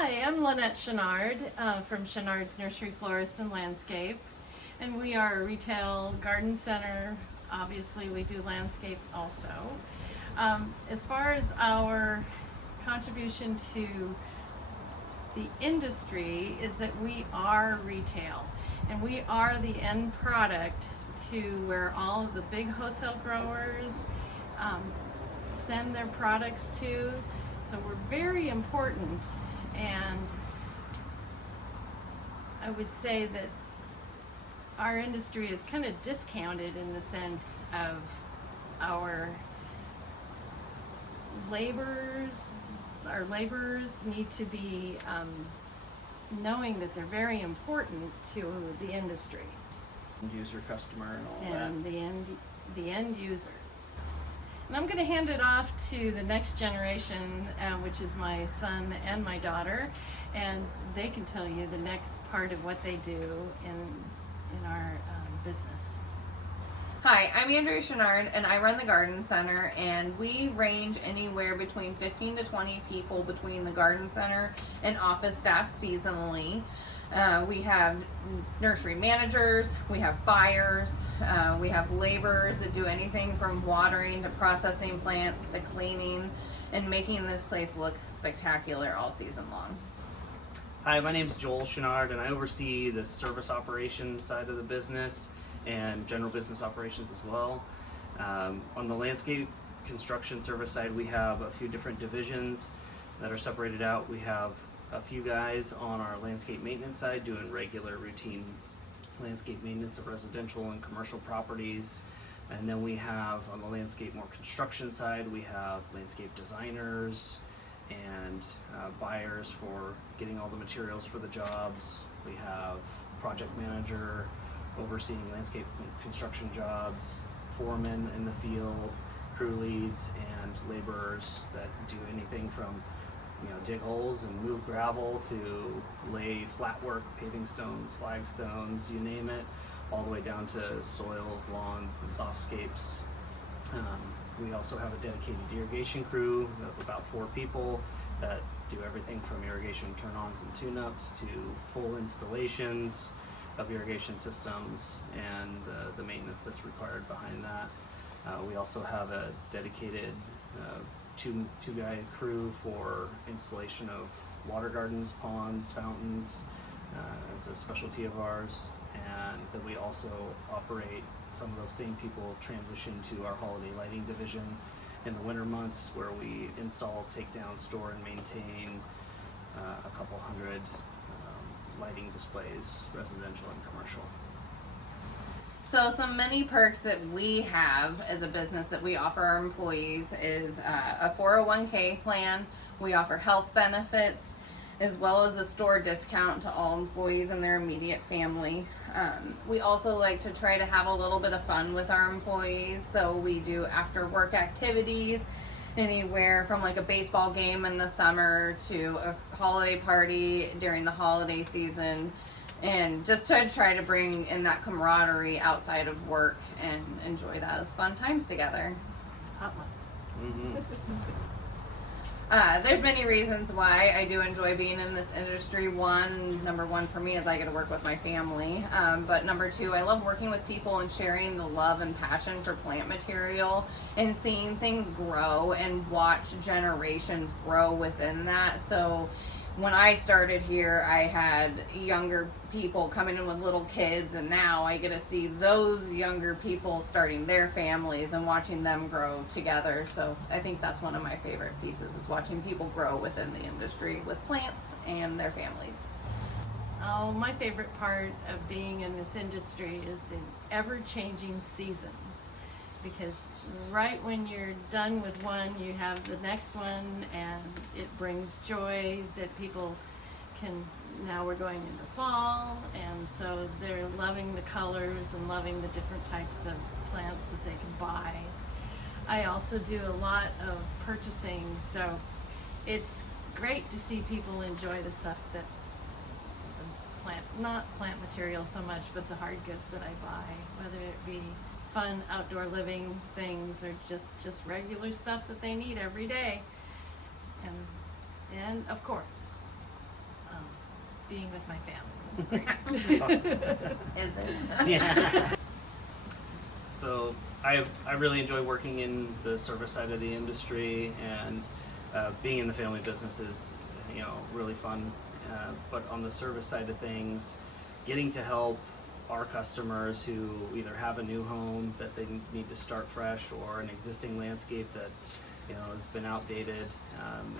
Hi, I'm Lynette Shonnard from Shonnard's Nursery Florist and Landscape, and we are a retail garden center. Obviously, we do landscape also. As far as our contribution to the industry is that we are retail, and we are the end product to where all of the big wholesale growers send their products to. So we're very important, and I would say that our industry is kind of discounted in the sense of our laborers. Our laborers need to be knowing that they're very important to the industry. End user, customer, and all that. And the end user. And I'm going to hand it off to the next generation, which is my son and my daughter, and they can tell you the next part of what they do in our business. Hi, I'm Andrea Shonnard, and I run the garden center, and we range anywhere between 15 to 20 people between the garden center and office staff seasonally. We have nursery managers, we have buyers, we have laborers that do anything from watering to processing plants to cleaning and making this place look spectacular all season long. Hi, my name is Joel Shonnard, and I oversee the service operations side of the business and general business operations as well. On the landscape construction service side, we have a few different divisions that are separated out. We have a few guys on our landscape maintenance side doing regular routine landscape maintenance of residential and commercial properties. And then we have on the landscape more construction side, we have landscape designers and buyers for getting all the materials for the jobs. We have project manager overseeing landscape construction jobs, foremen in the field, crew leads, and laborers that do anything from dig holes and move gravel to lay flat work, paving stones, flagstones, you name it, all the way down to soils, lawns, and softscapes. We also have a dedicated irrigation crew of about 4 people that do everything from irrigation turn-ons and tune-ups to full installations of irrigation systems and the maintenance that's required behind that. We also have a dedicated two-guy crew for installation of water gardens, ponds, fountains, as a specialty of ours. And then we also operate, some of those same people transition to our holiday lighting division in the winter months, where we install, take down, store, and maintain a couple hundred lighting displays, residential and commercial. So some many perks that we have as a business that we offer our employees is a 401k plan. We offer health benefits as well as a store discount to all employees and their immediate family. We also like to try to have a little bit of fun with our employees, so we do after work activities, anywhere from like a baseball game in the summer to a holiday party during the holiday season, and just try to bring in that camaraderie outside of work and enjoy those fun times together. Hot ones. Mm-hmm. There's many reasons why I do enjoy being in this industry. Number one for me is I get to work with my family. But number 2, I love working with people and sharing the love and passion for plant material and seeing things grow and watch generations grow within that. So when I started here, I had younger people coming in with little kids, and now I get to see those younger people starting their families and watching them grow together. So I think that's one of my favorite pieces, is watching people grow within the industry with plants and their families. Oh, my favorite part of being in this industry is the ever-changing seasons, because right when you're done with one, you have the next one, and it brings joy that people can. Now we're going into fall, and so they're loving the colors and loving the different types of plants that they can buy. I also do a lot of purchasing, so it's great to see people enjoy the stuff that not plant material so much, but the hard goods that I buy, whether it be fun outdoor living things or just regular stuff that they need every day. And of course, being with my family. This is great. Is it? Yeah. So I really enjoy working in the service side of the industry, and being in the family business is, you know, really fun. But on the service side of things, getting to help our customers who either have a new home that they need to start fresh, or an existing landscape that, you know, has been outdated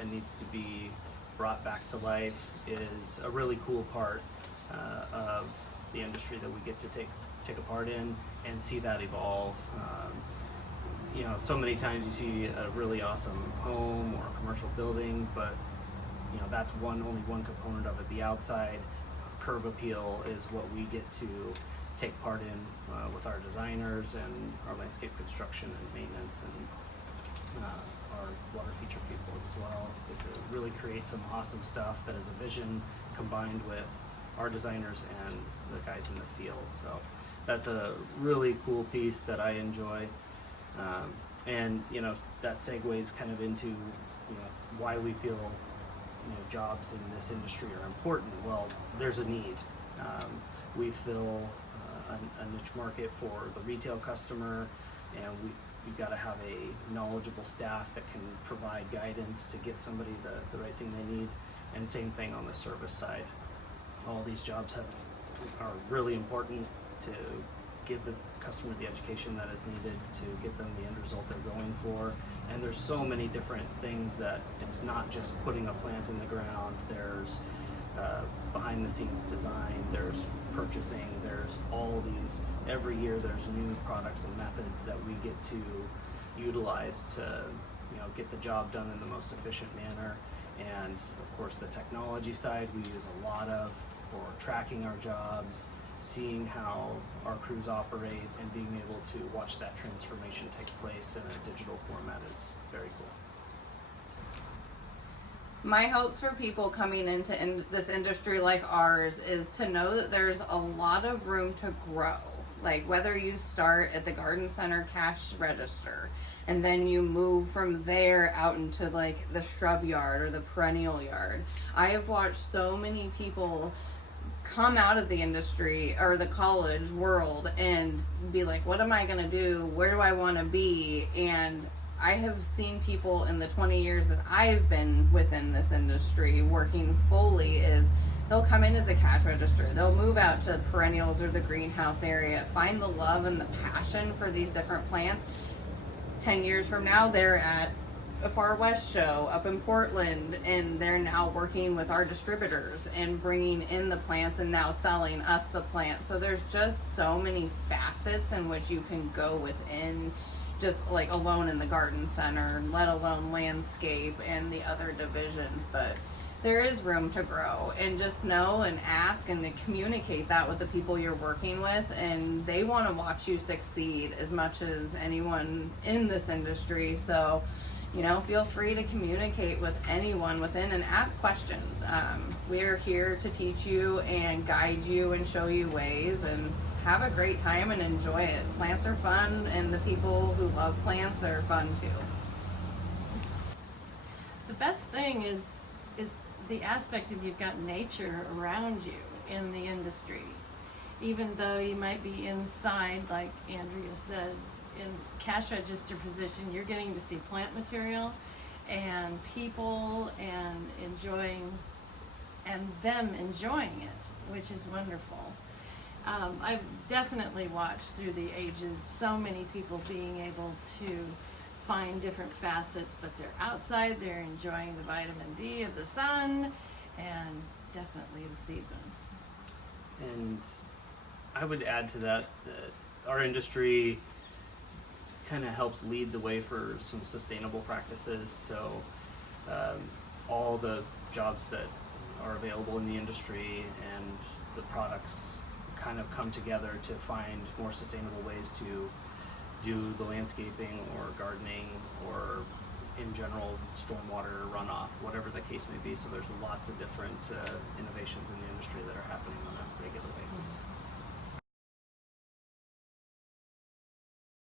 and needs to be brought back to life, is a really cool part of the industry that we get to take a part in and see that evolve. You know, so many times you see a really awesome home or a commercial building, but you know, that's only one component of it. The outside curb appeal is what we get to take part in with our designers and our landscape construction and maintenance, and our water feature people as well. To really create some awesome stuff that is a vision combined with our designers and the guys in the field. So that's a really cool piece that I enjoy. And you know, that segues kind of into, you know, why we feel, you know, jobs in this industry are important. Well, there's a need. We fill a niche market for the retail customer, and we've got to have a knowledgeable staff that can provide guidance to get somebody the right thing they need. And same thing on the service side. All these jobs are really important to give the customer the education that is needed to get them the end result they're going for. And there's so many different things that it's not just putting a plant in the ground. There's behind the scenes design, there's purchasing, there's all these, every year there's new products and methods that we get to utilize to, you know, get the job done in the most efficient manner. And of course the technology side we use a lot of for tracking our jobs, seeing how our crews operate, and being able to watch that transformation take place in a digital format is very cool. My hopes for people coming into this industry like ours is to know that there's a lot of room to grow. Like whether you start at the garden center cash register and then you move from there out into like the shrub yard or the perennial yard. I have watched so many people come out of the industry or the college world and be like, what am I going to do? Where do I want to be? And I have seen people in the 20 years that I've been within this industry working fully is they'll come in as a cash register. They'll move out to the perennials or the greenhouse area, find the love and the passion for these different plants. 10 years from now, they're at a Far West show up in Portland, and they're now working with our distributors and bringing in the plants and now selling us the plants. So there's just so many facets in which you can go within just like alone in the garden center, let alone landscape and the other divisions. But there is room to grow, and just know and ask and to communicate that with the people you're working with, and they want to watch you succeed as much as anyone in this industry. So, you know, feel free to communicate with anyone within and ask questions. We're here to teach you and guide you and show you ways, and have a great time and enjoy it. Plants are fun, and the people who love plants are fun too. The best thing is the aspect of you've got nature around you in the industry. Even though you might be inside, like Andrea said, in cash register position, you're getting to see plant material and people and them enjoying it, which is wonderful. I've definitely watched through the ages so many people being able to find different facets, but they're outside, they're enjoying the vitamin D of the sun and definitely the seasons. And I would add to that our industry kind of helps lead the way for some sustainable practices. So all the jobs that are available in the industry and the products kind of come together to find more sustainable ways to do the landscaping or gardening or in general stormwater runoff, whatever the case may be. So there's lots of different innovations in the industry that are happening on a regular basis.